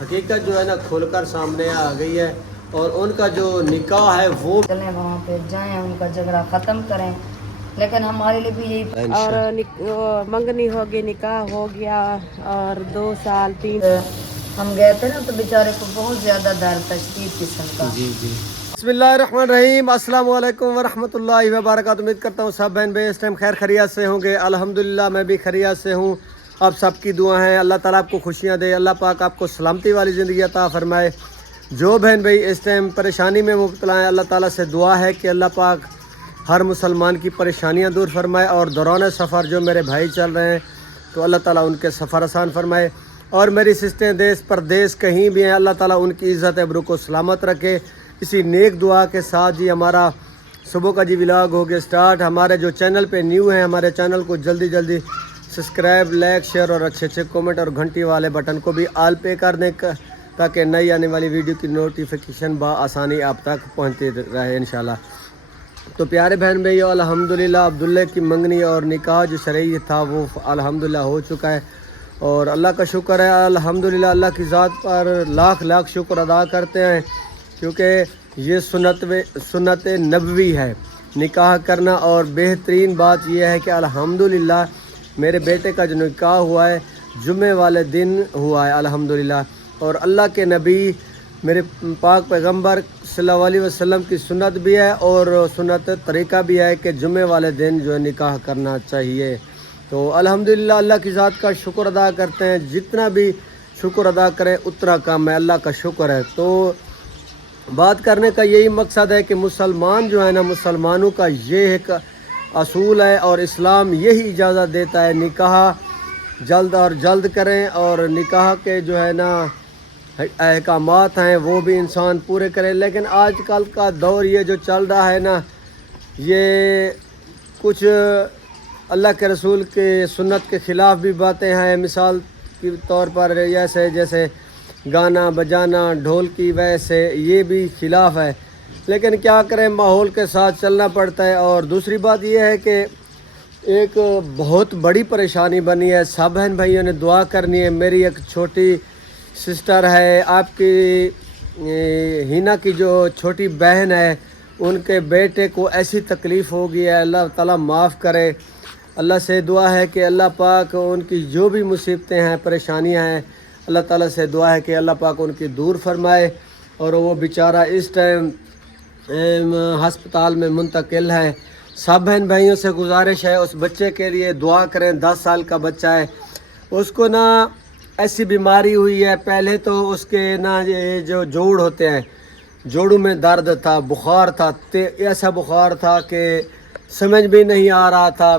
حقیقت جو ہے نا کھل کر سامنے آ گئی ہے اور ان کا جو نکاح ہے وہ چلیں وہاں پہ جائیں، ان کا جھگڑا ختم کریں، لیکن ہمارے لیے بھی یہی اور منگنی ہوگی، نکاح ہو گیا اور 2 سال 3 ہم گئے تھے نا تو بیچارے کو بہت زیادہ درد تھا، شدید قسم کا۔ جی بسم اللہ الرحمن الرحیم، السلام علیکم ورحمۃ اللہ وبرکاتہ۔ امید کرتا ہوں سب بہن بھائی اس ٹائم خیر خیریت سے ہوں گے۔ الحمدللہ میں بھی خیریت سے ہوں۔ آپ سب کی دعا ہیں، اللہ تعالیٰ آپ کو خوشیاں دے، اللہ پاک آپ کو سلامتی والی زندگی عطا فرمائے۔ جو بہن بھائی اس ٹائم پریشانی میں مبتلا ہیں، اللہ تعالیٰ سے دعا ہے کہ اللہ پاک ہر مسلمان کی پریشانیاں دور فرمائے، اور دوران سفر جو میرے بھائی چل رہے ہیں تو اللہ تعالیٰ ان کے سفر آسان فرمائے، اور میری سسٹریں دیس پردیس کہیں بھی ہیں اللہ تعالیٰ ان کی عزت ابرو کو سلامت رکھے۔ اسی نیک دعا کے ساتھ جی ہمارا صبح کا جی ولاگ ہو گیا سٹارٹ۔ ہمارے جو چینل پہ نیو ہیں ہمارے چینل کو جلدی سبسکرائب، لائک، شیئر اور اچھے کومنٹ اور گھنٹی والے بٹن کو بھی آل پہ کر دیں تاکہ نئی آنے والی ویڈیو کی نوٹیفیکیشن بآسانی آپ تک پہنچتی رہے انشاءاللہ۔ تو پیارے بہن بھائی الحمدللہ عبداللہ کی منگنی اور نکاح جو شرعی تھا وہ الحمدللہ ہو چکا ہے، اور اللہ کا شکر ہے الحمدللہ۔ اللہ کی ذات پر لاکھ شکر ادا کرتے ہیں، کیونکہ یہ سنت نبوی ہے نکاح کرنا، اور بہترین بات یہ ہے کہ الحمدللہ میرے بیٹے کا جو نکاح ہوا ہے جمعے والے دن ہوا ہے الحمدللہ، اور اللہ کے نبی میرے پاک پیغمبر صلی اللہ علیہ وسلم کی سنت بھی ہے اور سنت طریقہ بھی ہے کہ جمعے والے دن جو ہے نکاح کرنا چاہیے۔ تو الحمدللہ اللہ کی ذات کا شکر ادا کرتے ہیں، جتنا بھی شکر ادا کریں اتنا کم ہے، اللہ کا شکر ہے۔ تو بات کرنے کا یہی مقصد ہے کہ مسلمان جو ہے نا، مسلمانوں کا یہ ایک اصول ہے اور اسلام یہی اجازت دیتا ہے نکاح جلد کریں، اور نکاح کے جو ہے نا احکامات ہیں وہ بھی انسان پورے کرے۔ لیکن آج کل کا دور یہ جو چل رہا ہے نا، یہ کچھ اللہ کے رسول کے سنت کے خلاف بھی باتیں ہیں۔ مثال کے طور پر جیسے گانا بجانا، ڈھول کی ویسے یہ بھی خلاف ہے، لیکن کیا کریں ماحول کے ساتھ چلنا پڑتا ہے۔ اور دوسری بات یہ ہے کہ ایک بہت بڑی پریشانی بنی ہے، سب بہن بھائیوں نے دعا کرنی ہے۔ میری ایک چھوٹی سسٹر ہے، آپ کی ہینا کی جو چھوٹی بہن ہے، ان کے بیٹے کو ایسی تکلیف ہو گئی ہے، اللہ تعالیٰ معاف کرے۔ اللہ سے دعا ہے کہ اللہ پاک ان کی جو بھی مصیبتیں ہیں، پریشانیاں ہیں، اللہ تعالیٰ سے دعا ہے کہ اللہ پاک ان کی دور فرمائے، اور وہ بیچارہ اس ٹائم ہسپتال میں منتقل ہے۔ سب بہن بھائیوں سے گزارش ہے اس بچے کے لیے دعا کریں، 10 سال کا بچہ ہے، اس کو نا ایسی بیماری ہوئی ہے۔ پہلے تو اس کے نا یہ جو جوڑ ہوتے ہیں، جوڑوں میں درد تھا، بخار تھا، ایسا بخار تھا کہ سمجھ بھی نہیں آ رہا تھا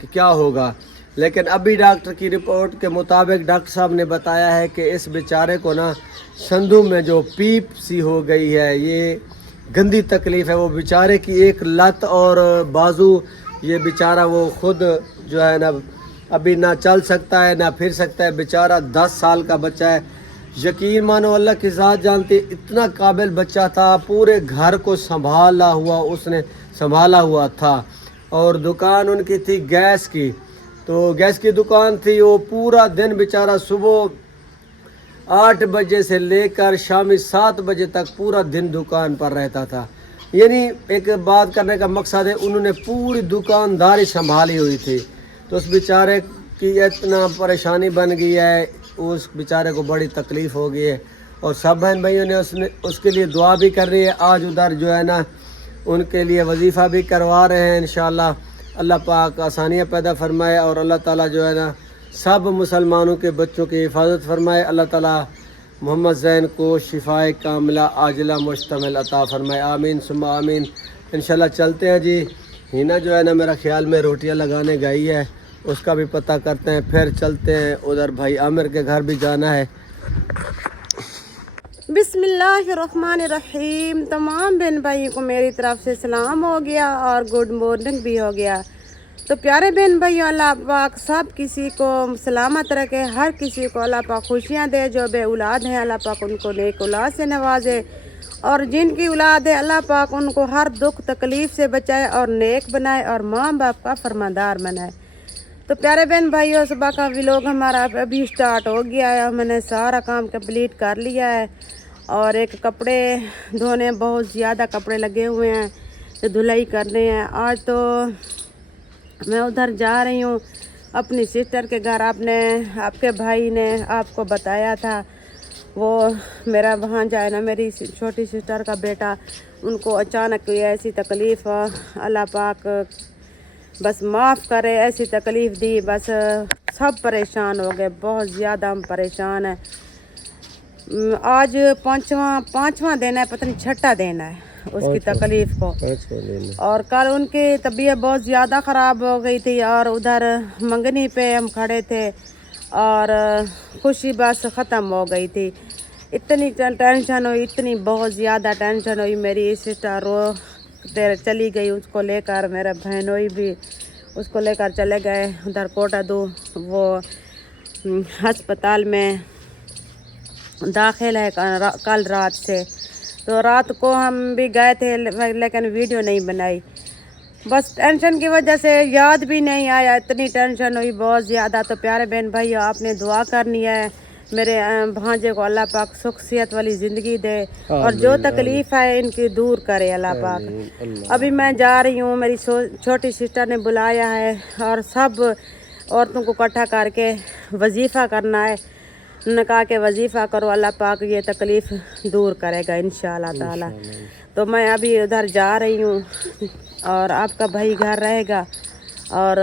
کہ کیا ہوگا۔ لیکن ابھی ڈاکٹر کی رپورٹ کے مطابق ڈاکٹر صاحب نے بتایا ہے کہ اس بیچارے کو نا سندھو میں جو پیپ سی ہو گئی ہے، یہ گندی تکلیف ہے۔ وہ بیچارے کی ایک لت اور بازو، یہ بیچارہ وہ خود جو ہے نا ابھی نہ چل سکتا ہے نہ پھر سکتا ہے، بیچارہ 10 سال کا بچہ ہے۔ یقین مانو اللہ کی ذات جانتی، اتنا قابل بچہ تھا، پورے گھر کو سنبھالا ہوا تھا، اور دکان ان کی تھی گیس کی، تو گیس کی دکان تھی۔ وہ پورا دن بیچارہ صبح 8 بجے سے لے کر شام 7 بجے تک پورا دن دکان پر رہتا تھا۔ یعنی ایک بات کرنے کا مقصد ہے انہوں نے پوری دکانداری سنبھالی ہوئی تھی، تو اس بیچارے کی اتنا پریشانی بن گئی ہے، اس بیچارے کو بڑی تکلیف ہو گئی ہے، اور سب بہن بھائیوں نے اس کے لیے دعا بھی کر رہی ہے۔ آج ادھر جو ہے نا ان کے لیے وظیفہ بھی کروا رہے ہیں انشاءاللہ۔ اللہ پاک آسانیاں پیدا فرمائے، اور اللہ تعالیٰ جو ہے نا سب مسلمانوں کے بچوں کی حفاظت فرمائے۔ اللہ تعالیٰ محمد زین کو شفائے کاملہ عاجلہ مشتمل عطا فرمائے، آمین ثم آمین۔ انشاءاللہ چلتے ہیں جی۔ ہینا جو ہے نا میرا خیال میں روٹیاں لگانے گئی ہے، اس کا بھی پتہ کرتے ہیں، پھر چلتے ہیں ادھر بھائی عامر کے گھر بھی جانا ہے۔ بسم اللہ الرحمن الرحیم۔ تمام بہن بھائیوں کو میری طرف سے سلام ہو گیا اور گڈ مارننگ بھی ہو گیا۔ تو پیارے بہن بھائیوں، اللہ پاک سب کسی کو سلامت رکھے، ہر کسی کو اللہ پاک خوشیاں دے۔ جو بے اولاد ہیں اللہ پاک ان کو نیک اولاد سے نوازے، اور جن کی اولاد ہے اللہ پاک ان کو ہر دکھ تکلیف سے بچائے اور نیک بنائے، اور ماں باپ کا فرماندار بنائے۔ तो प्यारे बहन भाइयों, सुबह का व्लॉग हमारा अभी स्टार्ट हो गया है। मैंने सारा काम कंप्लीट कर लिया है और एक कपड़े धोने, बहुत ज़्यादा कपड़े लगे हुए हैं तो धुलाई करने हैं। आज तो मैं उधर जा रही हूँ अपनी सिस्टर के घर। आपके भाई ने आपको बताया था, वो मेरा भांजा है ना, मेरी छोटी सिस्टर का बेटा, उनको अचानक कोई ऐसी तकलीफ़, अल्लाह पाक बस माफ़ करे, ऐसी तकलीफ़ दी, बस सब परेशान हो गए, बहुत ज़्यादा हम परेशान हैं। आज पाँचवा दिन है, पता नहीं छठा दिन है उसकी तकलीफ़ को। और कल उनकी तबीयत बहुत ज़्यादा ख़राब हो गई थी और उधर मंगनी पे हम खड़े थे और खुशी बस ख़त्म हो गई थी। इतनी टेंशन हुई, इतनी बहुत ज़्यादा टेंशन हुई। मेरी सिस्टर चली गई, उसको लेकर मेरा बहनोई भी उसको लेकर चले गए उधर कोटादू। वो अस्पताल में दाखिल है कल रात से। तो रात को हम भी गए थे लेकिन वीडियो नहीं बनाई, बस टेंशन की वजह से याद भी नहीं आया, इतनी टेंशन हुई बहुत ज़्यादा। तो प्यारे बहन भाई, आपने दुआ करनी है मेरे भांजे को, अल्लाह पाक सुख सेहत वाली ज़िंदगी दे और जो तकलीफ़ है इनकी दूर करे अल्लाह पाक। अभी मैं जा रही हूँ, मेरी छोटी सिस्टर ने बुलाया है और सब औरतों को इकट्ठा करके वजीफ़ा करना है। उन्होंने कहा कि वजीफ़ा करो, अल्लाह पाक ये तकलीफ़ दूर करेगा इंशाअल्लाह ताला। तो मैं अभी उधर जा रही हूँ और आपका भाई घर रहेगा और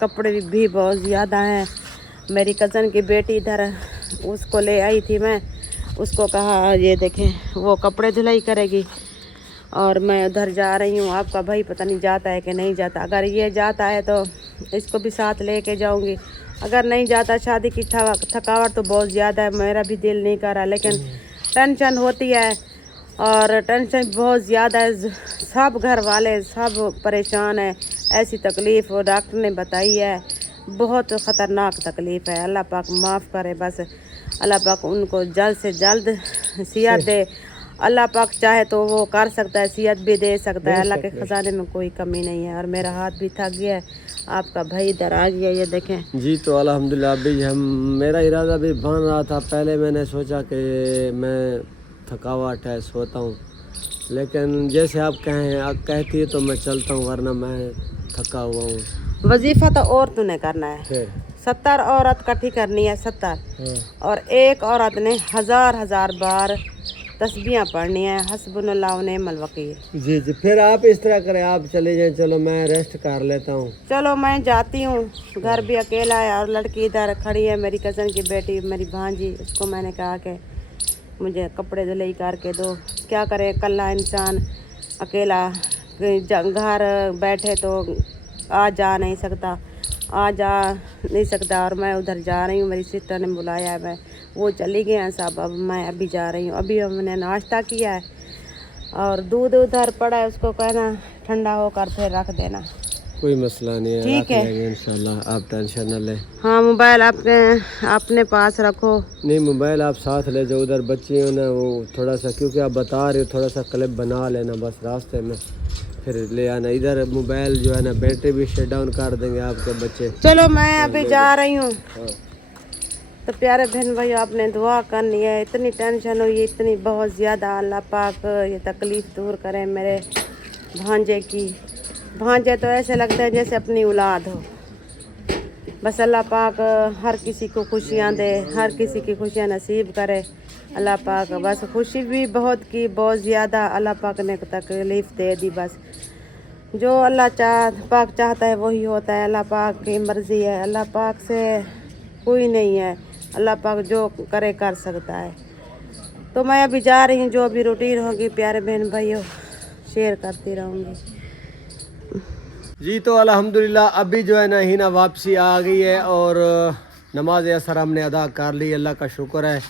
कपड़े भी बहुत ज़्यादा हैं। मेरी कज़न की बेटी इधर, उसको ले आई थी मैं, उसको कहा ये देखें वो कपड़े धुलाई करेगी और मैं उधर जा रही हूँ। आपका भाई पता नहीं जाता है कि नहीं जाता। अगर ये जाता है तो इसको भी साथ लेके जाऊँगी, अगर नहीं जाता, शादी की थकावट तो बहुत ज़्यादा है, मेरा भी दिल नहीं कर रहा, लेकिन टेंशन होती है और टेंशन बहुत ज़्यादा है। सब घर वाले सब परेशान हैं, ऐसी तकलीफ़ वो डॉक्टर ने बताई है, बहुत ख़तरनाक तकलीफ़ है। अल्लाह पाक माफ़ करे, बस अल्लाह पाक उनको जल्द से जल्द सेहत दे। अल्लाह पाक चाहे तो वो कर सकता है, सेहत भी दे सकता है, अल्लाह के ख़जाने में कोई कमी नहीं है। और मेरा हाथ भी थक गया है, आपका भाई इधर आ गया, ये देखें जी। तो अल्हम्दुलिल्लाह अभी मेरा इरादा भी बन रहा था, पहले मैंने सोचा कि मैं थकावट है सोता हूँ, लेकिन जैसे आप कहती है तो मैं चलता हूँ, वरना मैं थका हुआ हूँ। वजीफ़ा तो औरतों ने करना है, 70 औरत इकट्ठी करनी है, 70 और एक औरत ने 1000 बार तस्बीहां पढ़नी है, हस्बुनल्लाह व निअमल वकील। जी जी। फिर आप इस तरह करें, आप चले जाएं, चलो मैं रेस्ट कर लेता हूँ। चलो मैं जाती हूँ, घर भी अकेला है और लड़की इधर खड़ी है, मेरी कज़न की बेटी, मेरी भांजी। उसको मैंने कहा कि मुझे कपड़े धुलाई करके दो, क्या करे कल्ला इंसान अकेला घर बैठे तो आ जा नहीं सकता और मैं उधर जा रही हूँ। मेरी सिस्टर ने बुलाया है, मैं वो चली गए हैं सब, अब मैं अभी जा रही हूँ। अभी हमने नाश्ता किया है और दूध उधर पड़ा है, उसको कहना ठंडा होकर फिर रख देना। कोई मसला नहीं है, ठीक है इंशाल्लाह, आप टेंशन न लें। हाँ, मोबाइल अपने पास रखो। नहीं, मोबाइल आप साथ ले जाओ, उधर बच्चे हो ना, वो थोड़ा सा, क्योंकि आप बता रहे हो, थोड़ा सा क्लिप बना लेना बस रास्ते में, फिर ले आना। इधर मोबाइल जो है ना, बैटरी भी शट डाउन कर देंगे आपके बच्चे। चलो मैं अभी जा रही हूँ। तो प्यारे बहन भाई, आपने दुआ करनी है, इतनी टेंशन हुई, इतनी बहुत ज़्यादा। अल्लाह पाक ये तकलीफ़ दूर करें मेरे भांजे की। भांजे तो ऐसे लगते हैं जैसे अपनी औलाद हो। बस अल्लाह पाक हर किसी को खुशियाँ दे, हर किसी की खुशियाँ नसीब करे अल्लाह पाक। बस खुशी भी बहुत की, बहुत ज़्यादा अल्लाह पाक ने तकलीफ़ दे दी। बस जो अल्लाह पाक चाहता है वही होता है, अल्लाह पाक की मर्ज़ी है, अल्लाह पाक से कोई नहीं है, अल्लाह पाक जो करे कर सकता है। तो मैं अभी जा रही हूँ, जो भी रूटीन होगी प्यारे बहन भाइयों शेयर करती रहूँगी। जी। तो अल्हम्दुलिल्लाह अभी जो है ना हिना वापसी आ गई है और नमाज असर हमने अदा कर ली, अल्लाह का शुक्र है।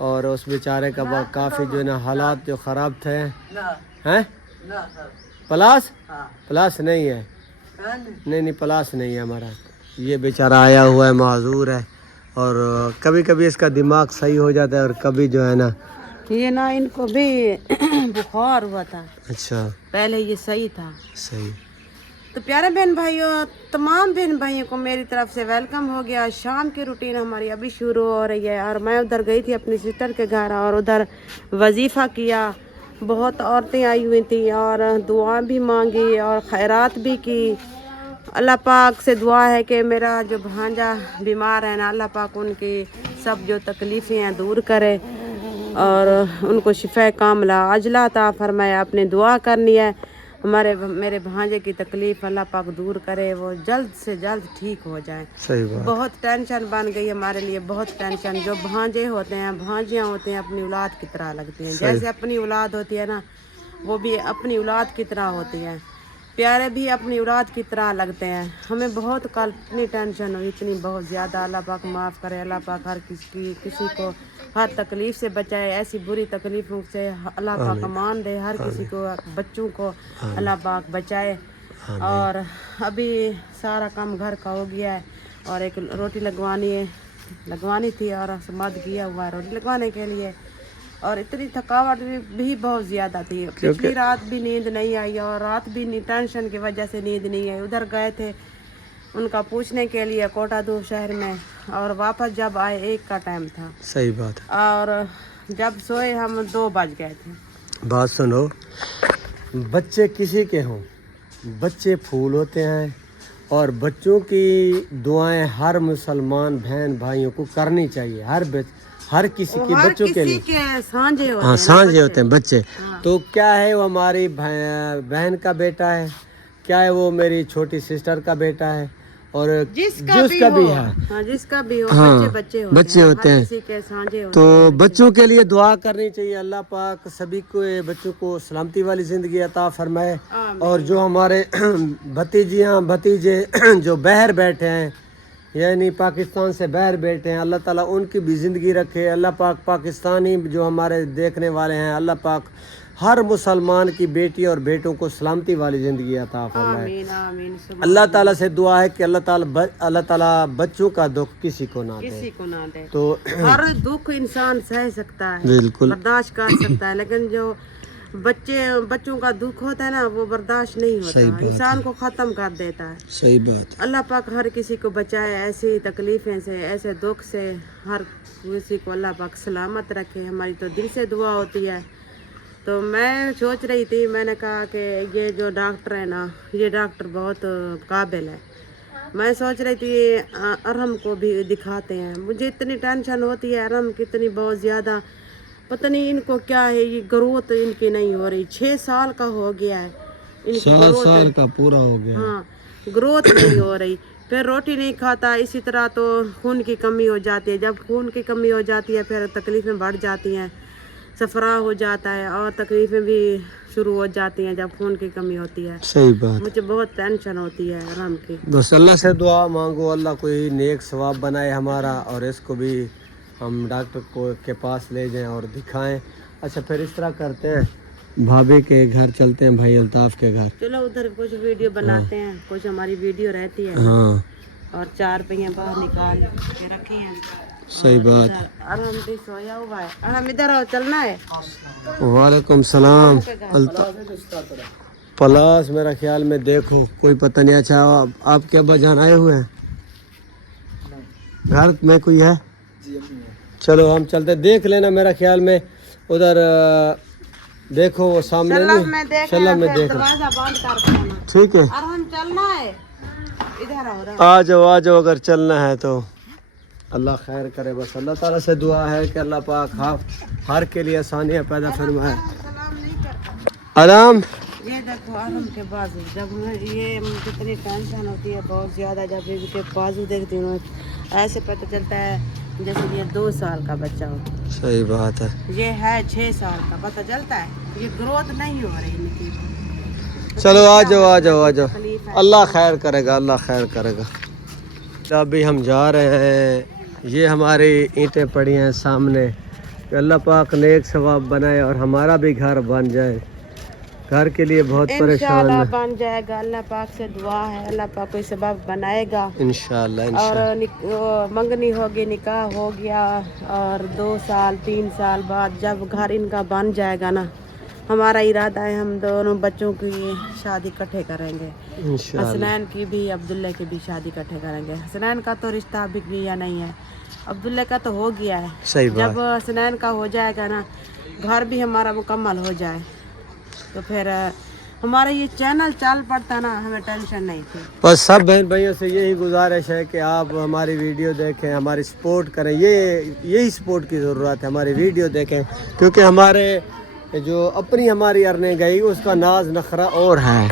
और उस बेचारे का काफ़ी जो है ना हालात जो ख़राब थे हैं। प्लास नहीं है, नहीं प्लास नहीं है हमारा। ये बेचारा आया हुआ है, माजूर है, और कभी कभी इसका दिमाग सही हो जाता है और कभी जो है ना, ये ना इनको भी बुखार हुआ था। अच्छा, पहले ये सही था। सही। तो प्यारे बहन भाइयों, तमाम बहन भाइयों को मेरी तरफ से वेलकम हो गया। शाम की रूटीन हमारी अभी शुरू हो रही है और मैं उधर गई थी अपनी सिस्टर के घर और उधर वजीफ़ा किया। बहुत औरतें आई हुई थी और दुआ भी मांगी और खैरात भी की। अल्लाह पाक से दुआ है कि मेरा जो भांजा बीमार है ना, अल्लाह पाक उनकी सब जो तकलीफ़ें हैं दूर करे और उनको शिफा कामला अजला अता फरमाए। आपने दुआ करनी है मेरे भांजे की तकलीफ़ अल्लाह पाक दूर करे, वो जल्द से जल्द ठीक हो जाए। सही बात। बहुत टेंशन बन गई हमारे लिए, बहुत टेंशन। जो भांजे होते हैं, भांजियाँ होते हैं, अपनी औलाद की तरह लगती हैं। जैसे अपनी औलाद होती है ना, वो भी अपनी औलाद की तरह होती है। प्यारे भी अपनी औलाद की तरह लगते हैं। हमें बहुत कल इतनी टेंशन हुई, इतनी बहुत ज़्यादा। अल्लाह पाक माफ़ करे, अल्लाह पाक हर किसी को हर तकलीफ़ से बचाए, ऐसी बुरी तकलीफ़ों से अल्लाह पाक अमान दे। हर किसी को, बच्चों को अल्लाह पाक बचाए। और अभी सारा काम घर का हो गया है और एक रोटी लगवानी थी और मद किया हुआ है रोटी लगवाने के लिए। और इतनी थकावट भी बहुत ज़्यादा थी। पिछली रात भी नींद नहीं आई और रात भी टेंशन की वजह से नींद नहीं आई। उधर गए थे उनका पूछने के लिए कोटादू शहर में और वापस जब आए 1 का टाइम था। सही बात है। और जब सोए हम 2 बज गए थे। बात सुनो, बच्चे किसी के हों, बच्चे फूल होते हैं और बच्चों की दुआएं हर मुसलमान बहन भाइयों को करनी चाहिए। हर किसी के बच्चों के लिए सांझे होते हाँ, हैं, सांझे होते हैं बच्चे। तो क्या है, वो हमारी बहन का बेटा है, क्या है वो मेरी छोटी सिस्टर का बेटा है और जिसका भी है, हाँ, जिसका भी हो, हाँ, बच्चे होते हैं, किसी के सांझे होते तो हैं। बच्चों के लिए दुआ करनी चाहिए। अल्लाह पाक सभी को बच्चों को सलामती वाली ज़िंदगी अता फरमाए। और जो हमारे भतीजियाँ भतीजे जो बाहर बैठे हैं, यानी पाकिस्तान से बाहर बैठे हैं, अल्लाह ताला उनकी भी ज़िंदगी रखे। अल्लाह पाक पाकिस्तानी जो हमारे देखने वाले हैं, अल्लाह पाक हर मुसलमान की बेटी और बेटों को सलामती वाली ज़िंदगी अता फरमाए। आमीन आमीन। अल्लाह ताला से दुआ है कि अल्लाह ताला बच्चों का दुख किसी को ना दे। तो हर दुख इंसान सह सकता है, बिल्कुल बर्दाश्त कर सकता है, लेकिन जो बच्चों का दुख होता है ना, वो बर्दाश्त नहीं होता, इंसान को ख़त्म कर देता है। सही बात। अल्लाह पाक हर किसी को बचाए ऐसी तकलीफ़ें से, ऐसे दुख से। हर किसी को अल्लाह पाक सलामत रखे, हमारी तो दिल से दुआ होती है। तो मैं सोच रही थी, मैंने कहा कि ये जो डॉक्टर है ना, ये डॉक्टर बहुत काबिल है। मैं सोच रही थी अरहम को भी दिखाते हैं। मुझे इतनी टेंशन होती है अरहम कितनी बहुत ज़्यादा, पता नहीं इनको क्या है, ये ग्रोथ इनकी नहीं हो रही। 6 साल का हो गया है, 7 साल का पूरा हो गया। हाँ, ग्रोथ नहीं हो रही। फिर रोटी नहीं खाता, इसी तरह तो खून की कमी हो जाती है। जब खून की कमी हो जाती है फिर तकलीफ़ें बढ़ जाती हैं, सफरा हो जाता है और तकलीफ़ें भी शुरू हो जाती हैं जब खून की कमी होती है। सही बात। मुझे बहुत टेंशन होती है आराम की। बस अल्लाह से दुआ मांगो, अल्लाह कोई नेक सवाब बनाए हमारा और इसको भी हम डॉक्टर के पास ले जाएं और दिखाएं। अच्छा, फिर इस तरह करते हैं, भाभी के घर चलते हैं, भाई अल्ताफ़ के घर। चलो उधर कुछ वीडियो बनाते हैं, कुछ हमारी वीडियो रहती है। हाँ, और 4 पहिए बाहर निकाल के रखे हैं। सही बात। आराम से सोया हुआ है। हम इधर आओ, चलना है। वालेकुम सलाम। पलास मेरा ख्याल में देखो कोई पता नहीं। अच्छा, आप क्या बजान आए हुए हैं? घर में कोई है? चलो हम चलते, देख लेना। मेरा ख्याल में उधर देखो वो सामने नहीं, चलो मैं देख रहा हूँ। ठीक है, और हम चलना है, इधर आओ। आ जाओ अगर चलना है तो। अल्लाह खैर करे। बस अल्लाह ताला से दुआ है कि अल्लाह पाक हर के लिए आसानियाँ पैदा फरमाए। आराम। ये देखो आराम के बाजू, जब ये कितनी टेंशन होती है बहुत ज़्यादा, जब इनके बाजू देखती हूँ ऐसे पता चलता है जैसे ये 2 साल का बच्चा हो। सही बात है। ये है 6 साल का, पता चलता है ये ग्रोथ नहीं हो रही इनकी। चलो आ जाओ। अल्लाह खैर करेगा, अल्लाह खैर करेगा। अभी हम जा रहे हैं, ये हमारी ईंटें पड़ी हैं सामने। अल्लाह पाक नेक सवाब बनाए और हमारा भी घर बन जाए। घर के लिए बहुत परेशान है। बन जाएगा, अल्लाह पाक से दुआ है, अल्लाह पाक कोई सबब बनाएगा इंशाल्लाह। और मंगनी होगी, निकाह हो गया और 2 साल 3 साल बाद जब घर इनका बन जाएगा ना, हमारा इरादा है हम दोनों बच्चों की शादी इकट्ठे करेंगे। इंशाल्लाह। हसनैन की भी अब्दुल्ला की भी शादी इकट्ठे करेंगे। हसनैन का तो रिश्ता अभी क्लियर नहीं है, अब्दुल्ला का तो हो गया है। सही बात। जब हसनैन का हो जाएगा ना, घर भी हमारा मुकम्मल हो जाए, तो फिर हमारा ये चैनल चल पड़ता ना, हमें टेंशन नहीं थी। बस सब बहन भाइयों से यही गुजारिश है कि आप हमारी वीडियो देखें, हमारी सपोर्ट करें। यही सपोर्ट की ज़रूरत है, हमारी वीडियो देखें, क्योंकि हमारे जो अपनी हमारी अर्निंग गई उसका नाज नखरा और है।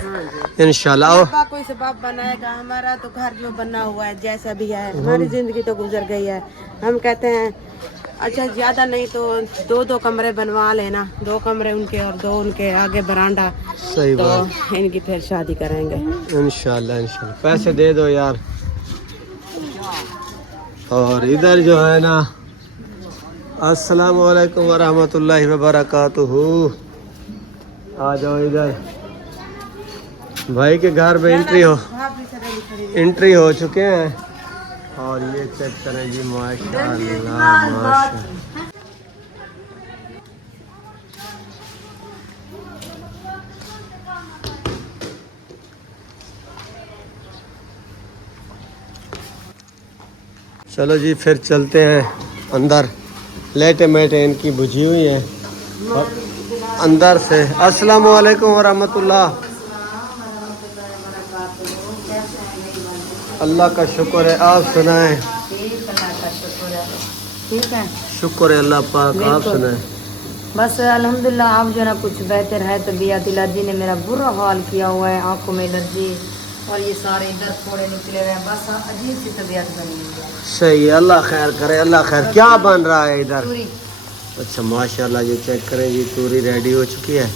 इंशाल्लाह। अल्लाह कोई सबब बनाएगा, हमारा तो घर जो बना हुआ है जैसा भी है, हमारी ज़िंदगी तो गुजर गई है। हम कहते हैं अच्छा ज़्यादा नहीं तो 2-2 कमरे बनवा लेना, 2 कमरे उनके और 2 उनके, आगे बरांडा। सही तो बात। इनकी फिर शादी करेंगे इंशाल्लाह इंशाल्लाह। पैसे दे दो यार। और इधर जो है ना, अस्सलाम वालेकुम वरहमतुल्लाहि वबरकातुहू। आ जाओ इधर। भाई के घर में एंट्री हो चुके हैं। और ये चेक करें जी, माशाअल्लाह माशाअल्लाह। चलो जी फिर चलते हैं अंदर। लेटे मेटे इनकी बुझी हुई है और अंदर से। अस्सलाम वालेकुम वरहमतुल्लाह। अल्लाह का शुक्र है, आप सुनाएं। ठीक है, शुक्र है अल्लाह पाक, आप सुनाएं। बस अल्हम्दुलिल्लाह। आप जो है ना कुछ बेहतर है। तबीयत एलर्जी ने मेरा बुरा हाल किया हुआ है, आंखों में एलर्जी और ये सारे इधर फोड़े निकले हुए हैं। बस अजीब सी तबीयत बनी हुई है। सही है, अल्लाह खैर करे, अल्लाह खैर। क्या बन रहा है इधर? पूरी अच्छा माशाल्लाह, ये चेक करें जी, तूरी रेडी हो चुकी है।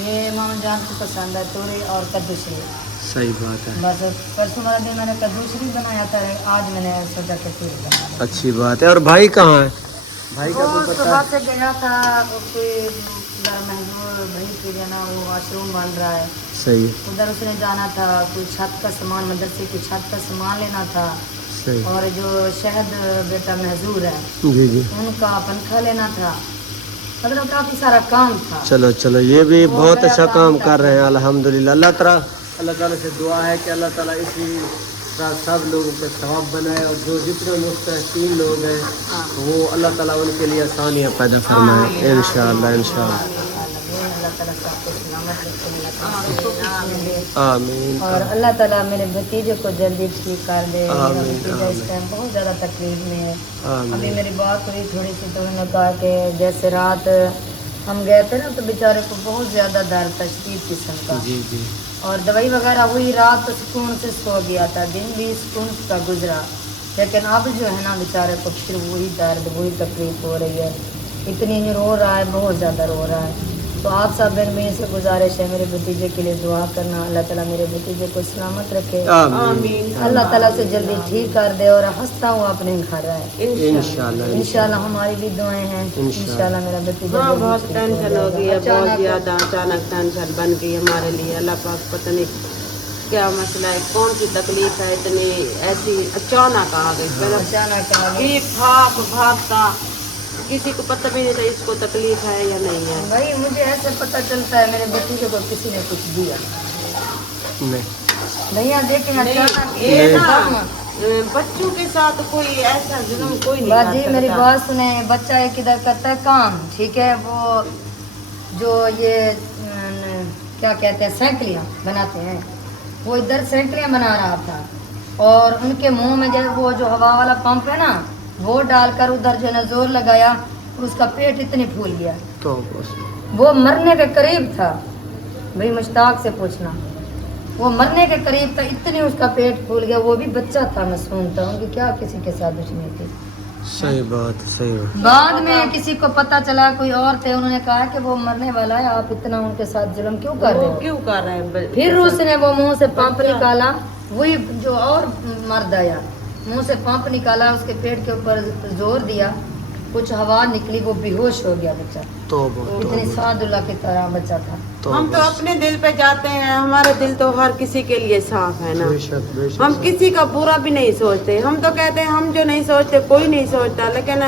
ये मामा जान को पसंद है, तोरी और कद्दूशरी। सही बात है, बस परसों वाला दिन मैंने कद्दूशरी बनाया था, आज मैंने सोचा कि तोरी बना। अच्छी बात है। और भाई कहाँ है? भाई का वो तो पता सुबह से गया था, वो कोई महजूर भाई के ना, वो वाशरूम बन रहा है, सही है, उधर उसने जाना था। कोई छत का सामान, मदरसे की छत का सामान लेना था। सही। और जो शहद बेटा महजूर है, जी जी। उनका पंखा लेना था। मतलब काफ़ी सारा काम था। चलो चलो, ये भी बहुत अच्छा काम कर रहे हैं अल्हम्दुलिल्लाह। अल्लाह ताला से दुआ है कि अल्लाह ताला इसी तरह सब लोगों पे सवाब बनाए, और जो जितने मुस्तहकीन लोग हैं वो अल्लाह ताला उनके लिए आसानियाँ पैदा फरमाए इंशाअल्लाह इंशाअल्लाह। अल्लाह ताला से आपको सलामत रखे। आमीन। और अल्लाह ताला मेरे भतीजे को जल्दी ठीक कर दे। मेरा आमीन, भतीजा इस टाइम बहुत ज़्यादा तकलीफ में है। आमीन। अभी मेरी बात हुई थोड़ी सी, तो उन्होंने कहा कि जैसे रात हम गए थे ना, तो बेचारे को बहुत ज़्यादा दर्द था, शदीद किस्म का। जी जी। और दवाई वगैरह हुई, रात तो सुकून से सो गया था, दिन भी सुकून का गुजरा। लेकिन अब जो है ना बेचारे को फिर वही दर्द, वही तकलीफ हो रही है। इतनी रो रहा है, बहुत ज़्यादा रो रहा है। तो आप सब बहन में से गुजारिश है, मेरे भतीजे के लिए दुआ करना। अल्लाह ताला मेरे भतीजे को सलामत रखे, आमीन। अल्लाह ताला से जल्दी ठीक कर दे और हंसता हुआ अपने घर आए इंशाअल्लाह इंशाल्लाह। हमारी भी दुआएं हैं इंशाल्लाह। मेरा भतीजा हाँ, जल्दी बहुत ठीक टेंशन हो गई है, बहुत अचानक- ज़्यादा अचानक टेंशन बन गई हमारे लिए। अल्लाह पाक पता नहीं क्या मसला है, कौन सी तकलीफ है, इतनी ऐसी अचानक आ गई। पहले अचानक आ गई। ठीक ठाक भागता, किसी को पता भी नहीं था इसको तकलीफ है या नहीं है। भाई मुझे ऐसे पता चलता है मेरे भतीजे को किसी ने कुछ दिया। नहीं भैया देखें अचानक ये ना एकदम। बच्चों के साथ कोई ऐसा जुल्म कोई नहीं बाजी कर मेरी सकता। बात सुने, बच्चा एक इधर करता है काम, ठीक है, वो जो ये क्या कहते हैं सैंकलियाँ बनाते हैं, वो इधर सैंकलियाँ बना रहा था। और उनके मुंह में जो वो जो हवा वाला पंप है ना, वो डालकर उधर जो है ना जोर लगाया, उसका पेट इतनी फूल गया, तो बस वो मरने के करीब था। भाई मुश्ताक से पूछना, वो मरने के करीब था, इतनी उसका पेट फूल गया। वो भी बच्चा था, मासूम था, उनकी क्या किसी के साथ दुश्मनी थी। सही बात है, सही बात। बाद में किसी को पता चला, कोई और थे, उन्होंने कहा कि वो मरने वाला है, आप इतना उनके साथ जुल्म क्यों कर रहे वो हो। क्यों कर रहे हैं? फिर उसने वो मुंह से पंप निकाला, वही जो और मर्द आया, मुंह से पंप निकाला, उसके पेट के ऊपर जोर दिया, कुछ हवा निकली, वो बेहोश हो गया बच्चा। तो इतनी सादुल्ला की तरह बच्चा था। हम तो अपने दिल पे जाते हैं, हमारा दिल तो हर किसी के लिए साफ है ना। बेशक बेशक। हम किसी का बुरा भी नहीं सोचते। हम तो कहते हैं हम जो नहीं सोचते कोई नहीं सोचता, लेकिन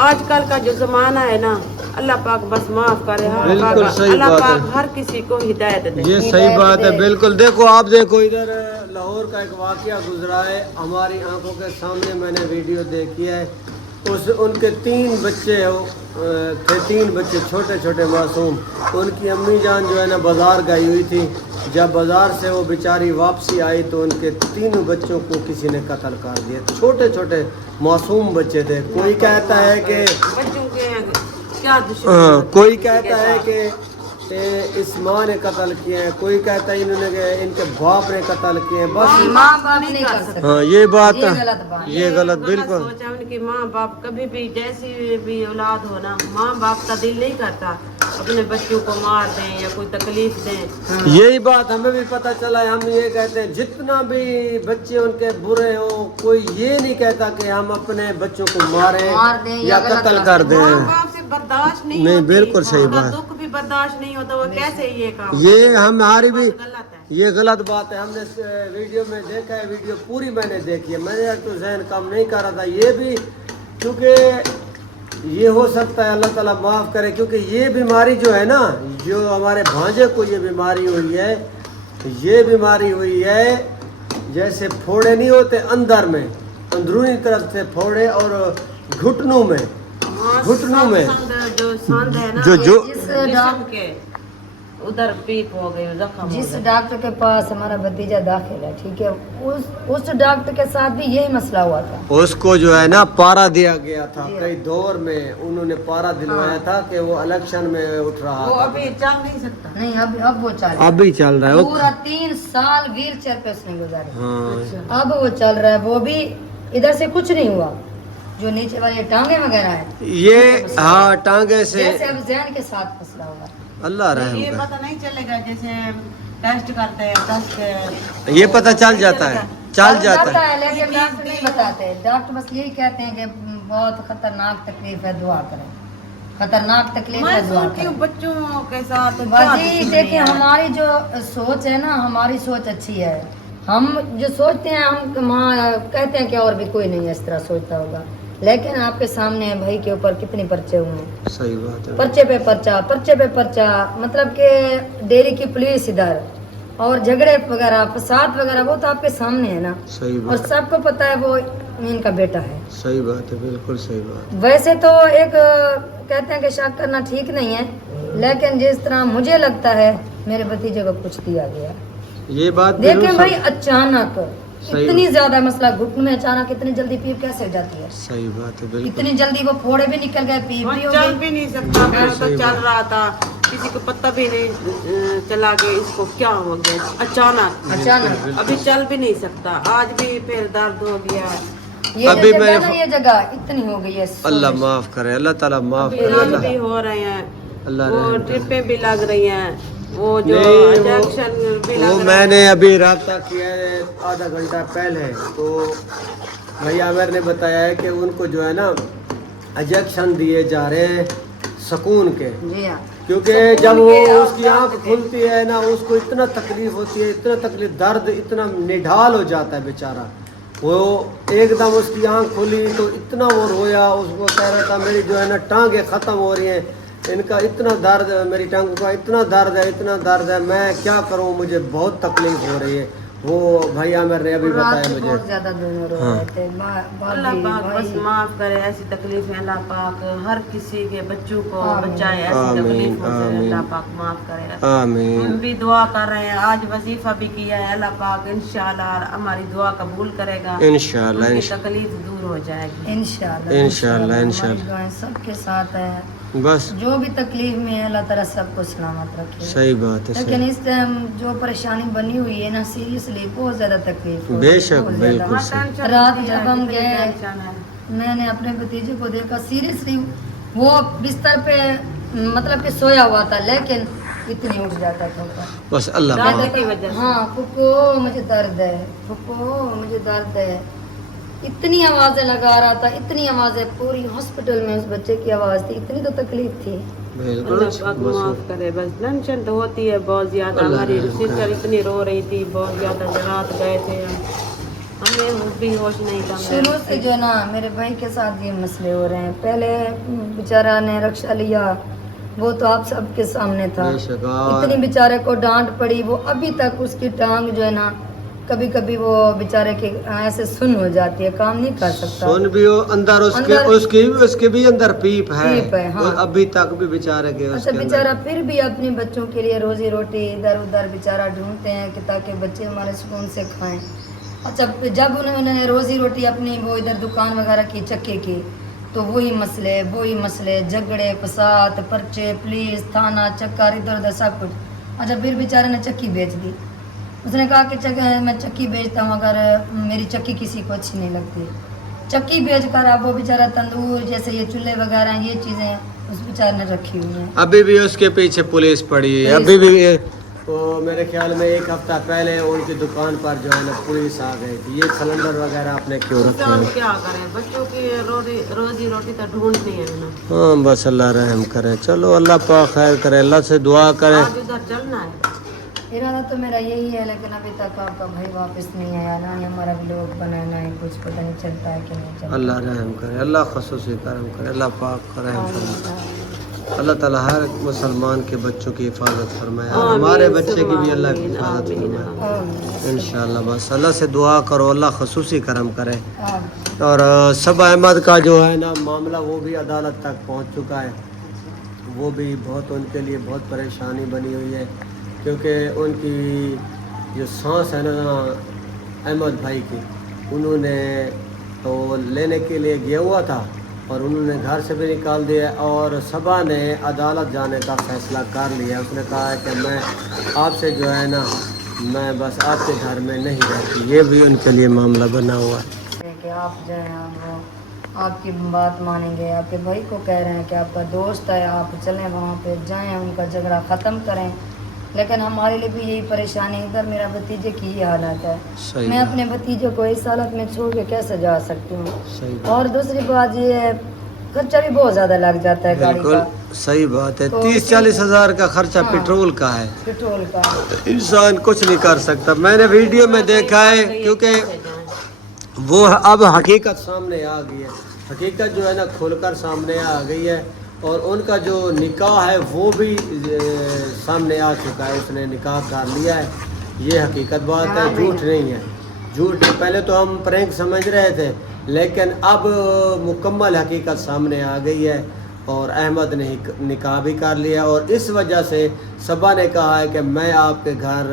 आजकल का जो जमाना है ना, अल्लाह पाक बस माफ करे। बिल्कुल सही अल्लाह बात पाक है। हर किसी को हिदायत दे। ये सही बात है, बिल्कुल। देखो आप देखो इधर लाहौर का एक वाकया गुजरा है हमारी आंखों के सामने, मैंने वीडियो देखी है। उनके 3 बच्चे थे, 3 बच्चे छोटे छोटे मासूम। उनकी अम्मी जान जो है ना बाज़ार गई हुई थी। जब बाज़ार से वो बेचारी वापसी आई तो उनके 3 बच्चों को किसी ने कत्ल कर दिया। छोटे छोटे मासूम बच्चे थे। कोई कहता है कि बच्चों के क्या कोई कहता है कि इस माँ ने कत्ल किए हैं, कोई कहता है इनके बाप ने कत्ल किए हैं। बस माँ बाप नहीं कर सकते। हाँ ये बात ये गलत बात। ये गलत बिल्कुल। सोचा उनकी माँ बाप कभी भी जैसी भी औलाद हो ना, माँ बाप का दिल नहीं करता अपने बच्चों को मार दें या कोई तकलीफ दें। यही बात हमें भी पता चला है। हम ये कहते हैं जितना भी बच्चे उनके बुरे हो, कोई ये नहीं कहता कि हम अपने बच्चों को मार दें मारें या या गलत कत्ल रास्ते कर दें। माँ बाप से बर्दाश्त नहीं नहीं, होती, बिल्कुल सही उनका बात। दुख भी बर्दाश्त नहीं होता, वो कैसे ये काम। ये हमारी भी गलत है। ये गलत बात है। हमने वीडियो में देखा है, वीडियो पूरी मैंने देखी है। मैंने तो जहन काम नहीं कर रहा था। ये भी क्योंकि ये हो सकता है अल्लाह ताला माफ़ करे, क्योंकि ये बीमारी जो है ना, जो हमारे भांजे को ये बीमारी हुई है, ये बीमारी हुई है जैसे फोड़े नहीं होते अंदर में, अंदरूनी तरफ से फोड़े और घुटनों में, घुटनों में जो सांद है ना, जो जिस जिस्म के उधर पीप हो गई, जख्म हो जिस गया। डॉक्टर के पास हमारा भतीजा दाखिल है, ठीक है, उस डॉक्टर के साथ भी यही मसला हुआ था। उसको जो है ना पारा दिया गया था। कई दौर में उन्होंने पारा दिलवाया था कि वो इलेक्शन में उठ रहा वो था। अभी चल नहीं सकता। नहीं, अब वो चल रहा है। अभी चल रहा है वो। पूरा 3 साल व्हील चेयर पे उसने गुजारे। हाँ अब वो चल रहा है। वो भी इधर से कुछ नहीं हुआ, जो नीचे वाली टांगे वगैरह है ये हाँ टांगे से जैसे अब जैन के साथ मसला हुआ। अल्लाह रहम ये करे। पता नहीं चलेगा, जैसे टेस्ट करते हैं, टेस्ट ये पता चल जाता है, चल जाता है। लेकिन डॉक्टर नहीं बताते। डॉक्टर बस यही कहते हैं कि बहुत खतरनाक तकलीफ है, दुआ करें। खतरनाक तकलीफ मैं है, दुआ सोचती हूँ करें। बच्चों के साथ क्या बाजी दुश्मनी देखिए, है। हमारी जो सोच है ना, हमारी सोच अच्छी है। हम जो सोचते हैं, हम कहते हैं कि और भी कोई नहीं इस तरह सोचता होगा, लेकिन आपके सामने है भाई के ऊपर कितनी पर्चे हुए हैं। सही बात है। पर्चे पे पर्चा, पर्चे पे पर्चा, मतलब कि डेली की पुलिस इधर, और झगड़े वगैरह, फसाद वगैरह, वो तो आपके सामने है ना, सही और बात, सबको पता है वो इनका बेटा है। सही बात है, बिल्कुल सही बात। वैसे तो एक कहते हैं कि शक करना ठीक नहीं है, लेकिन जिस तरह मुझे लगता है मेरे भतीजे को कुछ दिया गया। ये बात देखें बिल्कुल भाई, अचानक सही इतनी ज्यादा मसला, घुटने में अचानक इतनी जल्दी पीप कैसे हो जाती है? सही बात है, बिल्कुल इतनी जल्दी वो फोड़े भी निकल गए, पीप वो भी हो चल गई। भी नहीं सकता। मैं तो सही चल बात। रहा था, किसी को पता भी नहीं चला कि इसको क्या हो गया अचानक। अचानक अभी चल भी नहीं सकता। आज भी फिर दर्द हो गया। ये अभी जो जगह मैंने- ना, ये जगह इतनी हो गई है। अल्लाह माफ करे, अल्लाह ताला माफ करे। इलाज अल्लाह भी हो रहे हैं, अल्लाह वो रहम करे। ट्रिपें भी लग रही हैं, वो जो नहीं, इंजेक्शन भी वो लग रहा मैंने अभी रब्ता किया है आधा घंटा पहले, तो भैया आमिर ने बताया है कि उनको जो है ना इंजेक्शन दिए जा रहे हैं सुकून के, जी हाँ। क्योंकि सुकून जब वो के और उसकी दर्द आंख के। खुलती है ना, उसको इतना तकलीफ होती है, इतना तकलीफ, दर्द इतना निढाल हो जाता है बेचारा। वो एकदम उसकी आंख खुली तो इतना वो रोया, उसको कह रहा था मेरी जो है ना टांगे ख़त्म हो रही हैं, इनका इतना दर्द, मेरी टांगों का इतना दर्द है, इतना दर्द है, मैं क्या करूं, मुझे बहुत तकलीफ हो रही है। वो भाई आमिर ने अभी रात बताया में मुझे। बहुत ज्यादा दोनों रो हाँ। रहे थे। अल्लाह पाक बस माफ करे ऐसी तकलीफें। अल्लाह पाक हर किसी के बच्चों को बचाए ऐसी आमीन, तकलीफों से। आमीन। अल्लाह पाक माफ करे। हम आमीन भी दुआ कर रहे हैं, आज वजीफा भी किया है। अल्लाह पाक इंशाल्लाह हमारी दुआ कबूल करेगा, इंशाल्लाह उनकी इंशाल्लाह तकलीफ दूर हो जाएगी। इंशाल्लाह इंशाल्लाह, हमारी इंशाल्लाह। दुआएं सबके साथ है। बस जो भी तकलीफ में है, अल्लाह ताला सबको सलामत रखे। सही बात है, लेकिन सही। इस टाइम जो परेशानी बनी हुई है ना, सीरियसली बहुत ज्यादा तकलीफ हो रही है, बेशक, बहुत ज्यादा। बिल्कुल। हाँ, टेंशन रात होती है, जब हम कितनी गए, टेंशन है। मैंने अपने भतीजे को देखा, सीरियसली वो बिस्तर पे मतलब कि सोया हुआ था, लेकिन इतनी उठ जाता था ऊपर। बस अल्लाह दर्द माफ। की वजह से। हाँ, फुप्पो मुझे दर्द है, फुप्पो मुझे दर्द है, इतनी आवाजें लगा रहा था, इतनी आवाजें, पूरी हॉस्पिटल में उस बच्चे की आवाज थी, इतनी तो तकलीफ थी। बिल्कुल अल्लाह पाक माफ करे। बस टेंशन तो होती है बहुत ज्यादा। अल्लाह हमारी रहम सिस्टर करे। इतनी रो रही थी बहुत ज्यादा, रात गए थे हम। हमें भी होश नहीं था। शुरू से जो है ना मेरे भाई के साथ ये मसले हो रहे हैं। पहले बेचारा ने रक्षा लिया, वो तो आप सबके सामने था। बेशक, और इतनी बेचारे को डांट पड़ी, वो अभी तक उसकी टांग जो है ना कभी कभी वो बेचारे के ऐसे सुन हो जाती है, काम नहीं कर सकता। सुन भी हो अंदर उसके अंदर- उसके भी अंदर पीप है, पीप है, हाँ। और अभी तक भी बेचारे के अच्छा, उसके अंदर। बेचारा फिर भी अपने बच्चों के लिए रोजी रोटी इधर उधर बेचारा ढूंढते हैं कि ताकि बच्चे हमारे सुकून से खाएं। अच्छा, जब उन्होंने रोजी रोटी अपनी वो इधर दुकान वगैरह की चक्के की, तो वही मसले झगड़े फसाद, पर्चे, पुलिस, थाना चक्कर, इधर उधर सब कुछ। अच्छा, फिर बेचारे ने चक्की बेच दी। उसने कहा कि मैं चक्की बेचता हूँ, अगर मेरी चक्की किसी को अच्छी नहीं लगती। चक्की बेच कर अब वो बेचारा तंदूर जैसे ये चूल्हे वगैरह ये चीज़ें उस बेचारे ने रखी हुई हैं। अभी भी उसके पीछे पुलिस पड़ी है, पुलिस अभी भी। तो मेरे ख्याल में एक हफ्ता पहले उनकी दुकान पर जो है ना पुलिस आ गई थी। ये सिलेंडर वगैरह आपने क्यों रखे हम हैं? क्या करें, बच्चों की रोजी रोटी तो ढूंढनी है ना। हाँ, बस अल्लाह रहम करे। चलो अल्लाह पाक खैर करे, अल्लाह से दुआ करे। आज उधर चलना है। इरादा तो मेरा यही है, लेकिन अभी तक आपका भाई वापस नहीं आया, ना ही हमारा व्लॉग बनाना है, कुछ पता नहीं चलता है कि नहीं चलता। अल्लाह रहम करे, अल्लाह खसूसी करम करे, अल्लाह पाक रहम करे। अल्लाह ताला हर मुसलमान के बच्चों की हिफाजत फरमाए, और हमारे बच्चे की भी अल्लाह की हिफाजत फरमाए इंशाअल्लाह। बस अल्लाह से दुआ करो, अल्लाह खसूसी करम करे। और सबा अहमद का जो है ना मामला, वो भी अदालत तक पहुंच चुका है। वो भी बहुत उनके लिए बहुत परेशानी बनी हुई है, क्योंकि उनकी जो सांस है ना अहमद भाई की, उन्होंने तो लेने के लिए गया हुआ था और उन्होंने घर से भी निकाल दिया, और सबा ने अदालत जाने का फैसला कर लिया। उसने कहा है कि मैं आपसे जो है ना, मैं बस आपके घर में नहीं रहती। ये भी उनके लिए मामला बना हुआ है कि आप जो है वो आपकी बात मानेंगे। आपके भाई को कह रहे हैं कि आपका दोस्त है, आप चलें वहाँ पे जाएं, उनका झगड़ा ख़त्म करें। लेकिन हमारे लिए भी यही परेशानी है। इधर मेरा भतीजे की ये हालत है, सही मैं बात। अपने भतीजे को इस हालत में छोड़ के कैसे जा सकती हूँ। सही और दूसरी बात ये है, खर्चा भी बहुत ज़्यादा लग जाता है गाड़ी बिल्कुल का, सही बात है। तो 30-40 हज़ार का खर्चा हाँ। पेट्रोल का है, पेट्रोल का। इंसान कुछ नहीं कर सकता। मैंने वीडियो में देखा है, क्योंकि वो अब हकीकत सामने आ गई है। हकीकत जो है ना खुलकर सामने आ गई है, और उनका जो निकाह है वो भी सामने आ चुका है। उसने निकाह कर लिया है, ये हकीकत बात है, झूठ नहीं है। झूठ पहले तो हम प्रैंक समझ रहे थे, लेकिन अब मुकम्मल हकीकत सामने आ गई है, और अहमद ने निकाह भी कर लिया। और इस वजह से सबा ने कहा है कि मैं आपके घर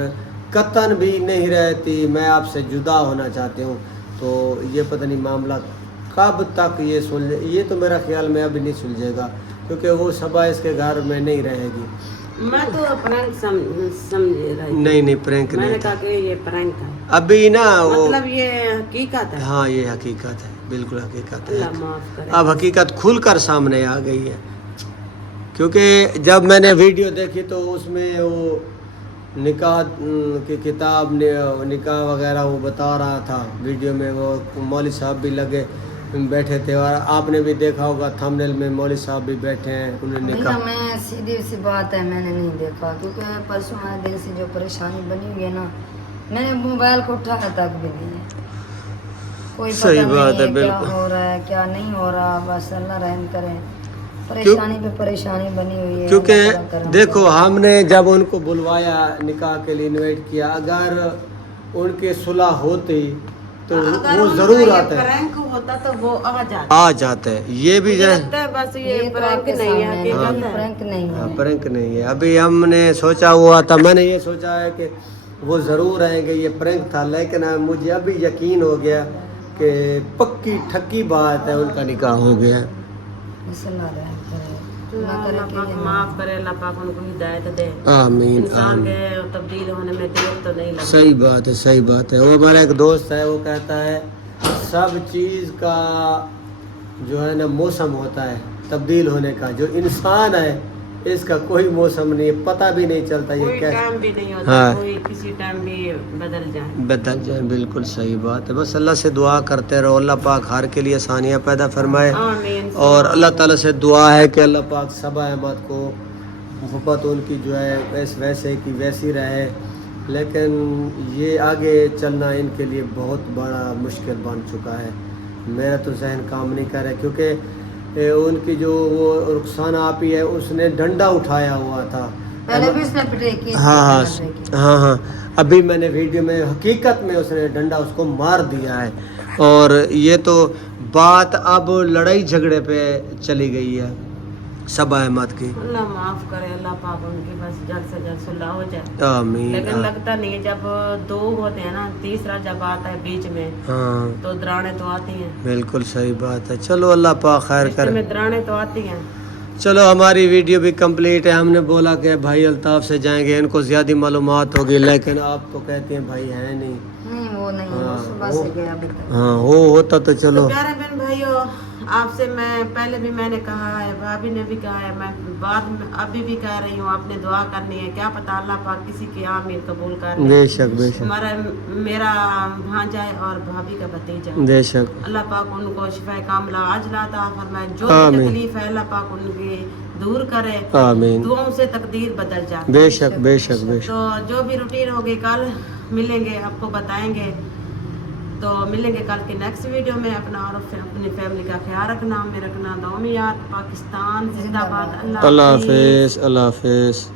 कतन भी नहीं रहती, मैं आपसे जुदा होना चाहती हूँ। तो ये पता नहीं मामला कब तक ये सुलझे। ये तो मेरा ख्याल में अभी नहीं सुलझेगा, क्योंकि वो सबा इसके घर में नहीं रहेगी। मैं तो प्रैंक समझ रही। नहीं प्रैंक मैंने नहीं कहा था कि ये प्रैंक है, अभी ना वो। मतलब ये हकीकत है। हाँ, ये हकीकत है, बिल्कुल हकीकत अल्लाह है। माफ करे। अब हकीकत खुलकर सामने आ गई है, क्योंकि जब मैंने वीडियो देखी तो उसमें वो निकाह की किताब निकाह वगैरह वो बता रहा था वीडियो में। वो मौलवी साहब भी लगे बैठे थे, और आपने भी देखा होगा थंबनेल में मौलवी साहब भी बैठे हैं, उन्हें भैया निकाह। मैं सीधी सी बात है, मैंने नहीं देखा, क्योंकि परसों आए दिन से जो परेशानी बनी हुई है ना, मैंने मोबाइल को उठाया तक भी नहीं है। कोई पता सही नहीं बात है, क्या बिल्कुल। हो रहा है क्या नहीं हो रहा, बस अल्लाह रहम करे। परेशानी पे परेशानी बनी हुई है। क्योंकि अल्लाह ताला करम देखो, करे। हमने जब उनको बुलवाया निकाह के लिए इनवाइट किया, अगर उनके सुलह होती तो अगर वो उनका ज़रूर ये आते प्रैंक होता तो वो आ जाते। ये भी जो है लगता है बस ये ये तो प्रैंक आपके नहीं है, सामने है, हकीकत ये है। प्रैंक नहीं है। प्रैंक नहीं है। अभी हमने सोचा हुआ था, मैंने ये सोचा है कि वो ज़रूर आएंगे, ये प्रैंक था, लेकिन मुझे अभी यकीन हो गया कि पक्की ठक्की बात है, उनका निकाह हो गया। बस अल्लाह रहम करे। अल्लाह करे अल्लाह कि पाक ये माफ करे, अल्लाह पाक उनको हिदायत दे। आमीन इंसान आमीन। के तब्दील होने में देर तो नहीं लगती। सही बात है, सही बात है। वो हमारा एक दोस्त है, वो कहता है सब चीज़ का जो है ना मौसम होता है तब्दील होने का। जो इंसान है इसका कोई मौसम नहीं है, पता भी नहीं चलता ये कोई कैसे टाइम भी नहीं होता, हाँ। कोई किसी टाइम भी बदल जाए। बदल जाए। बिल्कुल सही बात है। बस अल्लाह से दुआ करते रहो, अल्लाह पाक हर के लिए आसानियाँ पैदा फरमाए। आमीन। और अल्लाह ताला से दुआ है कि अल्लाह पाक सबा अहमद को मोहब्बत उनकी जो है वैसे की वैसी रहे। لیکن یہ آگے چلنا ان کے لیے بہت بڑا مشکل بن چکا ہے. میرا تو ذہن کام نہیں کر رہا کیونکہ ان کی جو وہ رخسانہ آپی ہے اس نے ڈنڈا اٹھایا ہوا تھا. پہلے بھی اس نے پٹائی کی. ہاں ابھی میں نے ویڈیو میں حقیقت میں اس نے ڈنڈا اس کو مار دیا ہے. اور یہ تو بات اب لڑائی جھگڑے پہ چلی گئی ہے صبا احمد کی. اللہ معاف کرے, اللہ پاک ان کی بس جلد سے جلد صلح ہو جائے. آمین. لیکن لگتا نہیں ہے جب دو ہوتے ہیں نا, تیسرا جب آتا ہے بیچ میں ہاں تو دراڑیں تو آتی ہیں. بالکل صحیح بات ہے. چلو اللہ پاک خیر رشتے کرے. میں دراڑیں تو آتی ہیں. چلو ہماری ویڈیو بھی کمپلیٹ ہے. ہم نے بولا کہ بھائی الطاف سے جائیں گے, ان کو زیادہ معلومات ہوگی, لیکن آپ تو کہتے ہیں بھائی ہیں نہیں. نہیں وہ نہیں, وہ صبح سے گیا ابھی تک. ہاں وہ ہوتا تو چلو. تو پیارے بہن بھائیو, آپ سے میں پہلے بھی میں نے کہا ہے, بھابھی نے بھی کہا ہے, میں بعد میں ابھی بھی کہہ رہی ہوں, آپ نے دعا کرنی ہے. کیا پتہ اللہ پاک کسی کی آمین قبول کر لے. بے شک بے شک. میرا بھانجا ہے اور بھابھی کا بھتیجا. بے شک. اللہ پاک ان کو شفا کاملہ عاجلہ عطا فرمائے. جو بھی تکلیف ہے اللہ پاک ان کی دور کرے. آمین. دعاؤں سے تقدیر بدل جاتی. بے شک بے شک بے شک. تو جو بھی روٹین ہوگی کل ملیں گے, آپ کو بتائیں گے. تو ملیں گے کل کی نیکسٹ ویڈیو میں. اپنا اور اپنی فیملی کا خیال رکھنا, میں رکھنا. دومیات پاکستان زندہ باد. اللہ حافظ. اللہ حافظ.